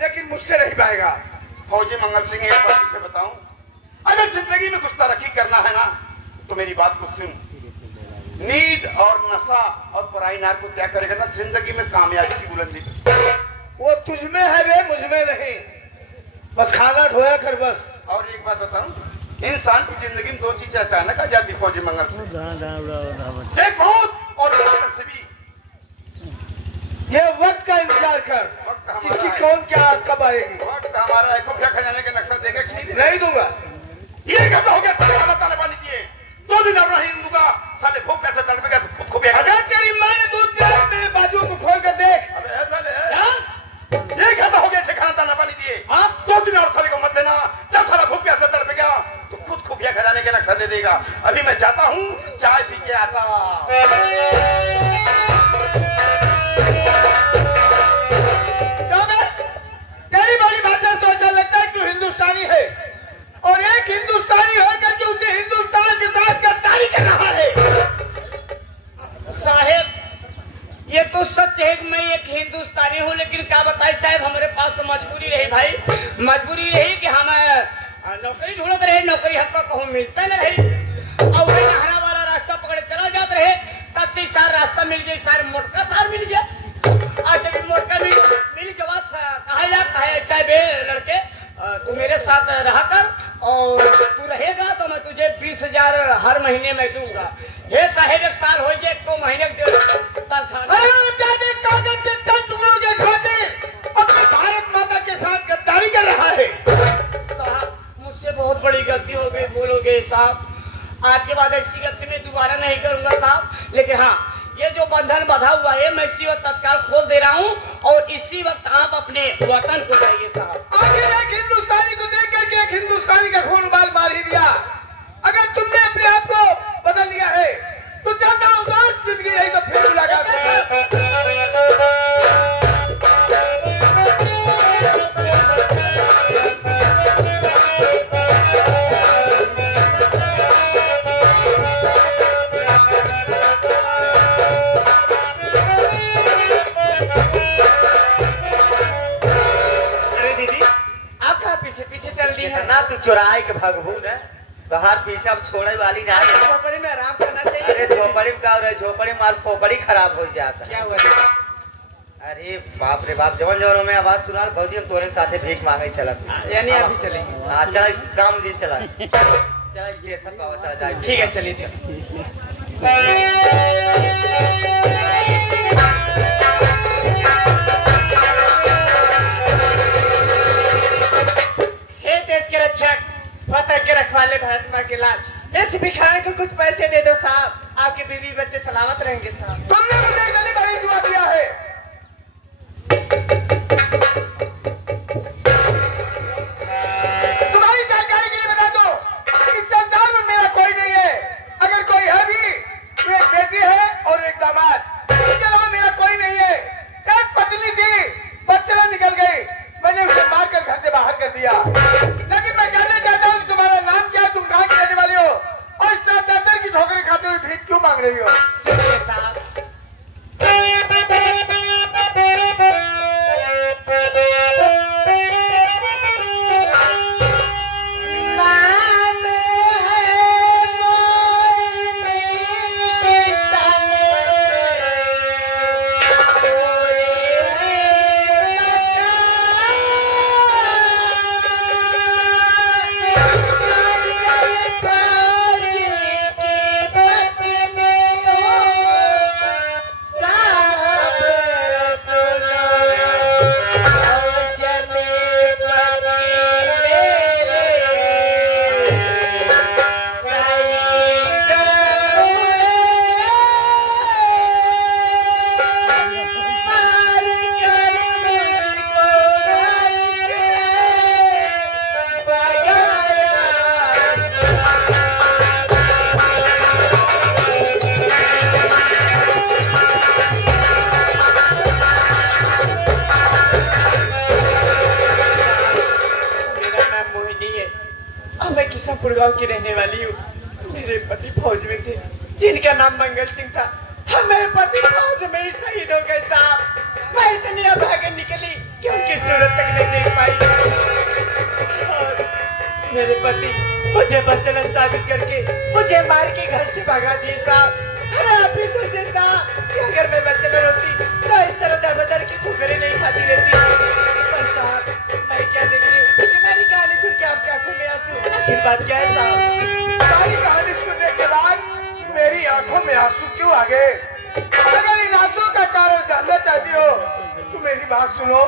लेकिन मुझसे नहीं पाएगा। फौजी मंगल सिंह, एक बात तुझे बताऊं, अगर जिंदगी में कुछ तरक्की करना है ना तो मेरी बात को सुन। नींद और नशा और पराई नार को त्याग करेगा ना, जिंदगी में कामयाबी की बुलंदी पे। वो तुझ में है बे, मुझ में नहीं। बस खाना ढोया कर बस। और एक बात बताऊं, इंसान की जिंदगी में दो चीजें अचानक आ जाती फौजी मंगल सिंह, एक मौत और से भी। ये वक्त का इंतजार कर, किसकी कौन क्या कब आएगी। वक्त हमारा है, खुफिया खजाने के नक्शा देगा कि नहीं दूंगा। ये कहता हो गया साले खाना ताले पानी दिए, 2 दिन और नहीं दूंगा, साले भूख कैसे तड़पेगा तो खुफिया। अगर तेरी माँ ने दूध दिया तेरे बाजुओं को खोल कर देख। अबे ऐसा ले, ये कहता हो गया इसे खाना ताना पानी दिए, 2 दिन और साले को मत देना, जब साला भूख कैसे तड़पेगा तो खुद खुफिया खजाने के नक्शा दे देगा। अभी मैं जाता हूँ, चाय पी के आता। तेरी बोली भाषा तो ऐसा लगता है कि हिंदुस्तानी है, और एक हिंदुस्तानी होकर के उसे हिंदुस्तान के साथ गद्दारी कर रहा है। साहेब ये तो सच है कि मैं एक हिंदुस्तानी हूँ, लेकिन क्या बताए साहब, हमारे पास तो मजबूरी रही भाई, मजबूरी रही कि हम नौकरी ढूंढते रहे, नौकरी हमको कहूँ मिलता न रही, और वही हरा वाला रास्ता पकड़े चला जाते रहे, तब से सारा रास्ता मिल गया, सारे मोटका सार मिल गया। आज जब मोटका मिल के बाद कहा ऐसा बे लड़के, तू मेरे साथ रहा कर और तू रहेगा तो मैं तुझे 20,000 हर महीने में दूंगा। हे साहेब, 1 साल हो गए, 1 महीने कागज के चंद टुकड़ों के खातिर अपनी भारत माता के साथ गद्दारी कर रहा है। साहब मुझसे बहुत बड़ी गलती हो गई, बोलोगे साहब, आज के बाद ऐसी गलती मैं दोबारा नहीं करूंगा साहब। लेकिन हाँ, ये जो बंधन बंधा हुआ है मैं इसी वक्त तत्काल खोल दे रहा हूँ, और इसी वक्त आप अपने वतन को जाइए साहब। आखिर एक हिंदुस्तानी को देख करके एक हिंदुस्तानी का खून बाल मार ही दिया। अगर तुमने अपने आप को बदल लिया है तो चलता हूँ, दोस्त जिंदगी रही तो फिर मुलाकात होगी। ना तू चुराए के भगबू न, बाहर पीछे अब छोड़े वाली ना। झोपड़ी में आराम करना चाहिए। अरे झोपड़ी में क्या हो रहा है, झोपड़ी मार खोपड़ी खराब हो जाता है। क्या हुआ? अरे बाप रे बाप, जवन जवन में आवाज सुना भौजी, हम तोरे साथे भीख मांगे चला, यानी अभी चलेंगे। हाँ चल, काम दिन चला, चल स्टेशन पर आवाज जाए। ठीक है चलिए। पता के रखवाले भारत माँ के लाल, इस भिखारी को कुछ पैसे दे दो साहब, आपके बीवी बच्चे सलामत रहेंगे साहब। तुमने मुझे इतनी बड़ी दुआ दिया है, तुम्हारी जानकारी के लिए बता दो, इस संसार में मेरा कोई नहीं है। अगर कोई है भी तो एक बेटी है और एक दामाद, इसके अलावा मेरा कोई नहीं है। एक पत्नी थी, बच्चा निकल गई, मैंने उसे मारकर घर से बाहर कर दिया। लेकिन मैं जानना चाहता हूँ तुम्हारा नाम क्या है, तुम कहाँ की रहने वाली हो, और इस तरह दर्जन की ठोकरें खाते हुए भीख क्यों मांग रही हो? सुनिए साहब, गांव की रहने वाली हूँ। मेरे पति फौज में थे जिनका नाम मंगल सिंह था। हम मेरे पति फौज में ही शहीद हो गए साहब। मैं इतनी अभागे निकली कि उनकी सूरत तक नहीं पति मुझे बच्चन साबित करके मुझे मार के घर से भगा दिए साहब। अरे आप भी सोचे साहब कि अगर मैं बच्चे में रोती तो इस तरह दर की ठोकरें नहीं खाती रहती। पर साहब मैं क्या देखी कि मेरी कहानी सुन के आपकी आंखों में आंसू, आखिर बात क्या है साहब? तुम्हारी कहानी सुनने के बाद मेरी आंखों में आंसू क्यों आ गए? अगर इन आंसुओं का कारण जानना चाहती हो तो मेरी बात सुनो।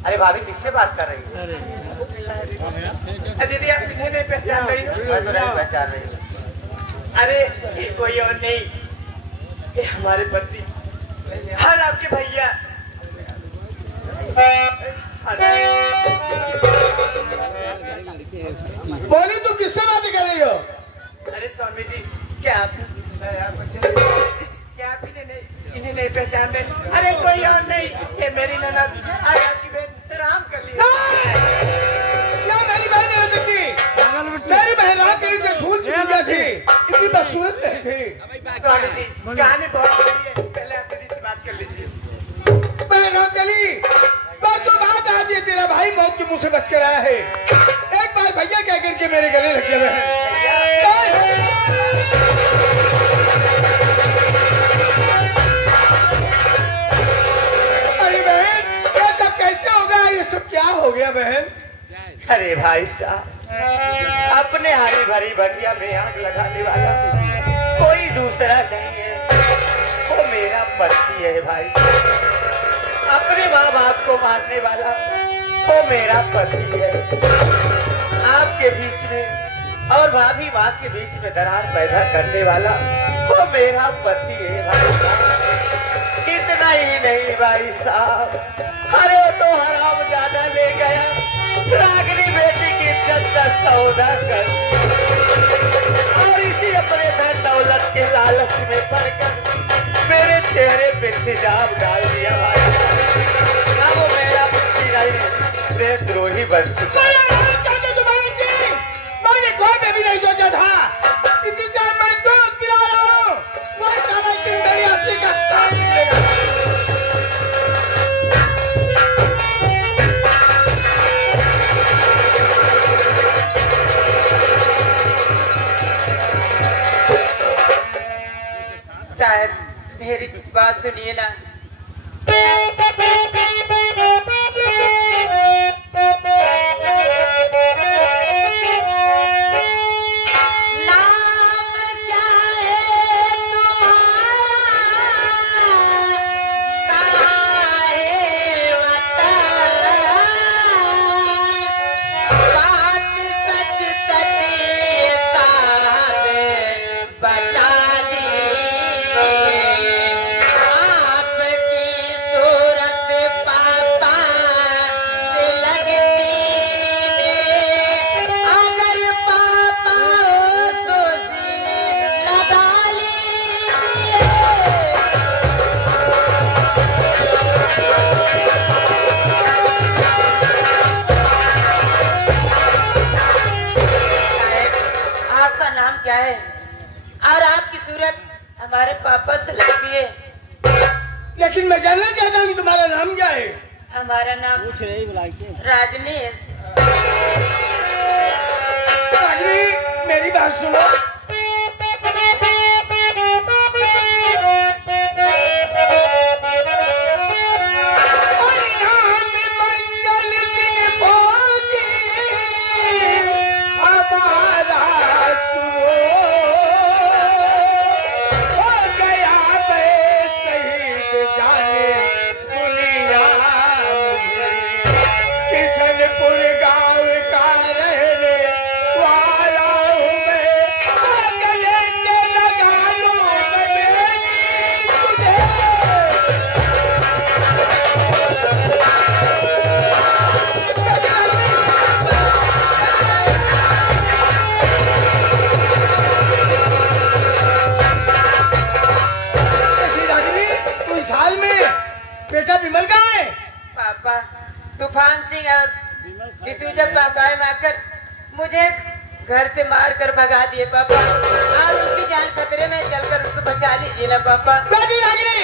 अरे भाभी किससे बात कर रही है? दीदी आप इन्हें नहीं पहचान रही हो? मैं तो नहीं पहचान रही हूँ। अरे ये कोई और नहीं, ये हमारे पति हर आपके भैया। बोली तुम किससे बात कर रही हो? अरे स्वामी जी क्या आप इन्हें नहीं पहचान रहे? अरे कोई और नहीं, ये मेरी ननद आज आपकी बहन राम कर ली। क्या मेरी बहन नहीं हो सकती? मेरी बहन राम कली से भूल चुकी थी, इतनी बदसूरत नहीं थी। स्वामी जी कहानी बहुत बड़ी है, पहले आप दीदी से बात कर लीजिए। बहन राम कली, परसों बात आज ये तेरा भाई मौत के मुंह से बच कर आया है। एक बार भैया कह करके मेरे गले लग गया बहन। सब क्या हो गया बहन? अरे भाई साहब अपने हरी भरी बगिया में आग लगाने वाला कोई दूसरा नहीं है, वो मेरा पति है भाई साहब। अपने माँ बाप को मारने वाला वो मेरा पति है। आपके बीच में और भाभी माँ के बीच में दरार पैदा करने वाला वो मेरा पति है भाई साहब। इतना ही नहीं भाई साहब, अरे तो हराम ज्यादा ले गया रागनी बेटी की इज्जत का सौदा कर, और इसी अपने धन दौलत के लालच में पड़कर मेरे चेहरे पे तेजाब डाल दिया भाई। अब वो मेरा पति नहीं, देशद्रोही बन चुका है। मैंने ख्वाब में भी नहीं सोचा था कि जिसे मैं दूध पिला रहा हूँ वह साला दिन मेरी असली का साथ निकलेगा। साहब मेरी बात सुनिए ना। बता दी हमारा नाम राजनी है। रागिनी, मेरी बात सुनो। बेटा विमल कहाँ है? पापा तूफान सिंह और डिसूजन बाकाए मारकर मुझे घर से मार कर भगा दिए पापा। आज उनकी जान खतरे में, चलकर उनको बचा लीजिए ना पापा। रागिनी,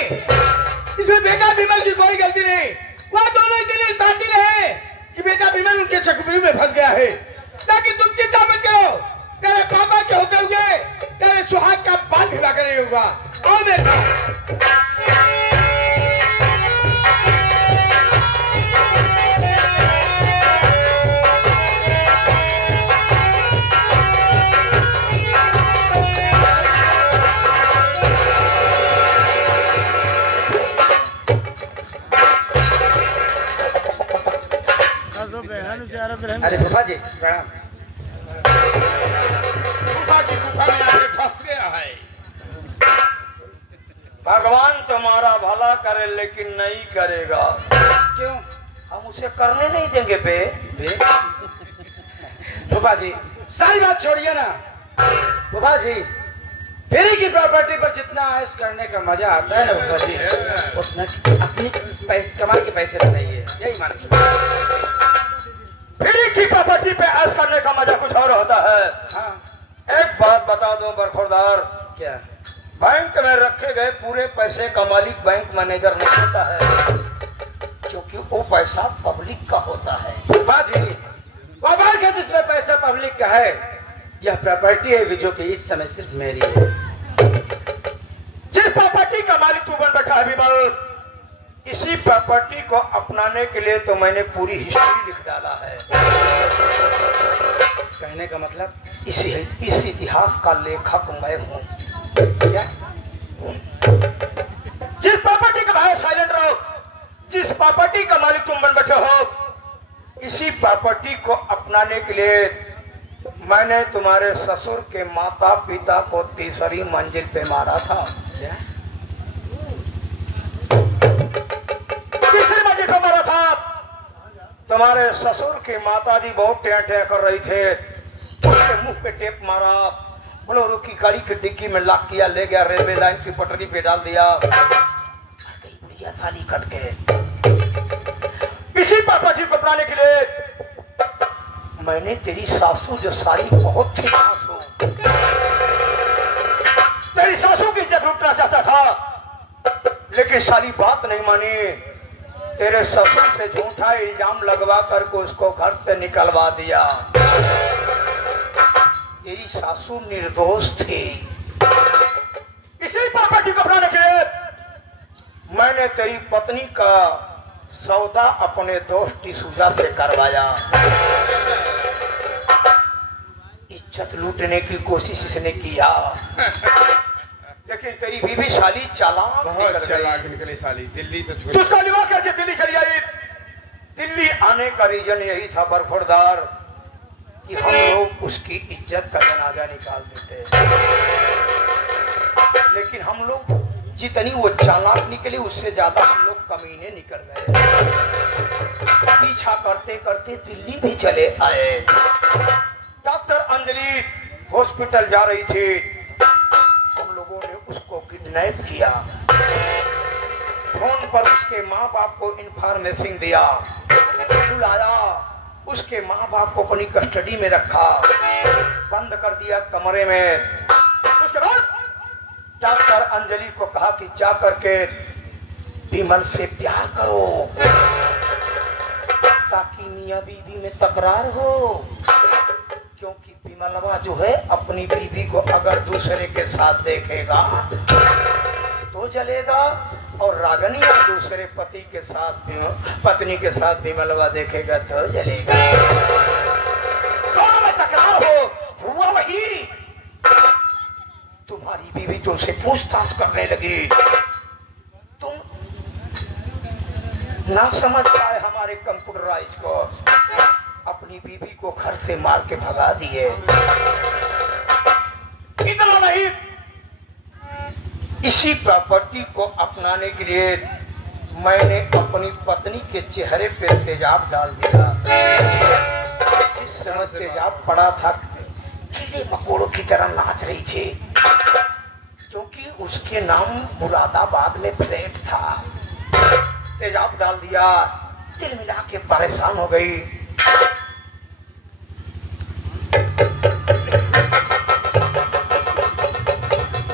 इसमें बेटा विमल की कोई गलती नहीं। वह दोनों इतने साथी रहे कि बेटा विमल उनके चक्रव्यूह में फंस गया है। लेकिन तुम चिंता मत करो, तेरे पापा के होते हुए तेरे सुहाग का बाल भिगा कर नहीं होगा। आओ मेरे साथ। अरे फूफा जी प्रणाम। गुफा की गुफा में आके फंस गया है। भगवान तुम्हारा भला करे लेकिन नहीं करेगा। क्यों? हम उसे करने नहीं देंगे बे। फूफा जी सारी बात छोड़िए ना। फूफा जी फेरी की प्रॉपर्टी पर जितना ऐश करने का मजा आता है ना फूफा जी, उतना अपनी कमाई के पैसे बनाइए, यही मान लीजिए। फेरी की प्रॉपर्टी पे ऐश करने का मजा कुछ और होता है। हाँ। एक बात बता दो बरखुरदार, क्या? बैंक में रखे गए पूरे पैसे का मालिक बैंक मैनेजर नहीं होता है, क्योंकि वो पैसा पब्लिक का होता है। फूफा जी वो बैंक है जिसमें पैसा पब्लिक का है। यह प्रॉपर्टी है जो कि इस समय सिर्फ मेरी है। जिस प्रॉपर्टी का मालिक तू बन बैठा है विमल, इसी प्रॉपर्टी को अपनाने के लिए तो मैंने पूरी हिस्ट्री लिख डाला है। कहने का मतलब इस इतिहास का लेखक मैं हूँ। क्या? जिस प्रॉपर्टी का भाई साइलेंट रहो, जिस प्रॉपर्टी का मालिक तुम बन बैठे हो, इसी प्रॉपर्टी को अपनाने के लिए मैंने तुम्हारे ससुर के माता पिता को तीसरी मंजिल पे मारा था। तीसरी मंजिल पे मारा था। तुम्हारे ससुर की माता जी बहुत टें कर रही थे, उसके मुंह पे टेप मारा, बोलेरो की गाड़ी की डिक्की में लॉक किया, ले गया रेलवे लाइन की पटरी पे डाल दिया, बढ़िया साली कट के। इसी प्रॉपर्टी को अपनाने के लिए मैंने तेरी सासू जो साली बहुत थी सासू, तेरी सासू की इज्जत लूटना चाहता था, लेकिन साली बात नहीं मानी। तेरे ससुर से झूठा इल्जाम लगवा करके उसको घर से निकलवा दिया। तेरी सासू निर्दोष थी। इसी प्रॉपर्टी को अपनाने के लिए मैंने तेरी पत्नी का सौदा अपने दोस्त डिसूजा से करवाया। इज्जत लूटने की कोशिश इसने किया, लेकिन तेरी बीवी साली चालाक बहुत चालाक निकली साली। दिल्ली तो छोड़, उसका निवाह करके दिल्ली चली आई। दिल्ली आने का रीजन यही था बरखुरदार कि हम लोग उसकी इज्जत का जनाजा निकाल देते, लेकिन हम लोग जितनी वो चालाक निकली उससे ज्यादा हम लोग कमीने निकल गए। पीछा करते करते दिल्ली भी चले आए। डॉक्टर अंजलि हॉस्पिटल जा रही थी, हम लोगों ने उसको किडनैप किया। फोन पर उसके माँ बाप को इंफॉर्मेशन दिया, बुलाया, उसके माँ बाप को अपनी कस्टडी में रखा, बंद कर दिया कमरे में। उसके बाद डॉक्टर अंजलि को कहा कि जा करके विमल से प्यार करो। ताकि मियाँ बीवी में तकरार हो, क्योंकि विमलवा जो है अपनी बीवी को अगर दूसरे के साथ देखेगा तो जलेगा, और रागनिया दूसरे पति के साथ पत्नी के साथ विमलवा देखेगा तो जलेगा। दोनों में तकरार हुआ वही, तुम्हारी बीवी तुमसे पूछताछ करने लगी, तुम ना समझ पाए हमारे कंप्यूटराइज को, अपनी बीवी को घर से मार के भगा दिए। इतना नहीं, इसी प्रॉपर्टी को अपनाने के लिए मैंने अपनी पत्नी के चेहरे पे तेजाब डाल दिया। जिस समय तेजाब पड़ा था कीड़े मकोड़ों की तरह नाच रही थी, क्योंकि उसके नाम मुरादाबाद में फ्लैट था। तेजाब डाल दिया, दिल मिला के परेशान हो गई।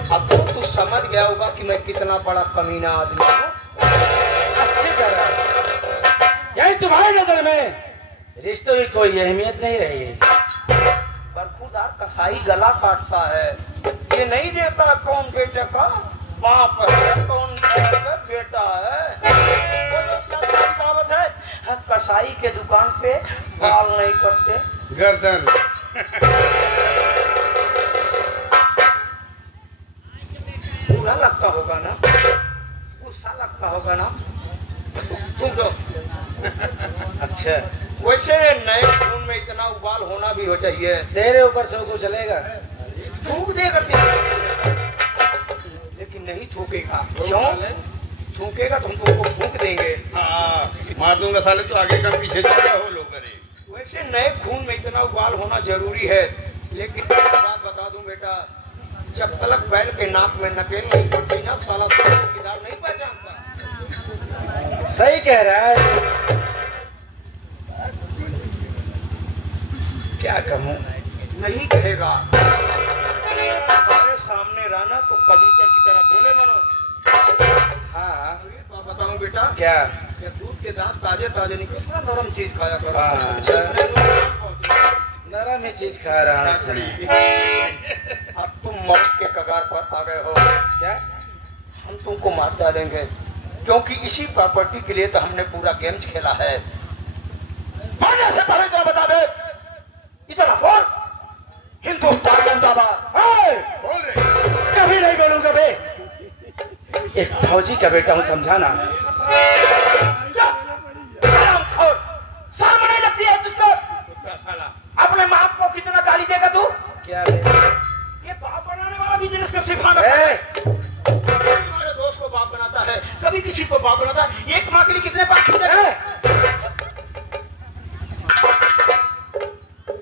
अब तो तू समझ गया होगा कि मैं कितना बड़ा कमीना आदमी हूँ। अच्छी तरह यही तुम्हारी नजर में रिश्तों की कोई अहमियत नहीं रही। बरखुदार कसाई गला काटता है, ये नहीं देता कौन बेटे का बाप है, कौन बेटा है। कहावत है, कसाई के दुकान पे बाल नहीं करते, गर्दन। बुरा लगता होगा ना, गुस्सा लगता होगा ना तुम तो। अच्छा, वैसे नए खून में इतना उबाल होना भी हो चाहिए। तेरे ऊपर थोको चलेगा, थूक देगा लेकिन नहीं थूकेगा। क्यों थूकेगा? तुम तुमको फूक देंगे। मार दूंगा साले, तो आगे का पीछे जाएगा हो लोग करे। वैसे नए खून में इतना उबाल होना जरूरी है, लेकिन एक बात बता दूं बेटा, जब तलक बैल के नाक में नकेल नहीं पड़ती ना, साला की दाल नहीं पहचानता। सही कह रहा है। क्या कहूँ, नहीं कहेगा। हमारे सामने रहना तो कबूतर की तरह बोले बनो। हाँ, तो बताऊं बेटा, क्या? दूध के दांत ताजे ताजे निकले, थोड़ा नरम चीज खाया करो। नरम ही चीज खा रहा हूँ। अब तुम मौत के कगार पर आ गए हो। क्या? हम तुमको मार डालेंगे, क्योंकि इसी प्रॉपर्टी के लिए तो हमने पूरा गेम्स खेला है। मारने से पहले जरा बता दे, इतना बोल, हिंदुस्तान जिंदाबाद। बोल रहे कभी नहीं बोलूंगा बे। एक फौजी का बेटा हूँ, समझाना। शर्म नहीं लगती है तुझको? कुत्ता साला। अपने माँ को कितना गाली देगा तू? क्या बे? ये बाप बनाने वाला बिजनेस कब सिखाना है? हमारे दोस्त को बाप बनाता है, कभी किसी को बाप बनाता है। एक माँ के लिए कितने बाप होते हैं?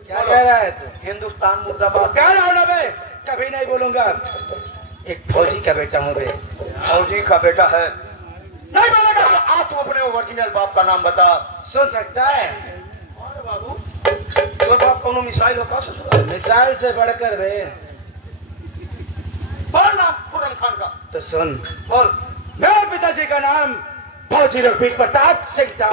क्या कह रहा है तू? हिंदुस्तान मुर्दाबाद। क्या रहा ना बे? कभी नहीं बोलूंगा। एक फौजी का बेटा हूँ बे। फौजी का बेटा है, नहीं बोलेगा तो आप तू अपने ओरिजिनल बाप का नाम बता। सुन सकता है? अरे बाबू, तो बाप कौन मिसाइल होगा ससुराल? मिसाइल से बढ़कर बे। बोल नाम खुर्रम खान का। तो सुन, बोल। मेरे पिताजी का नाम फौजी रघुवीर प्रताप सिंह था।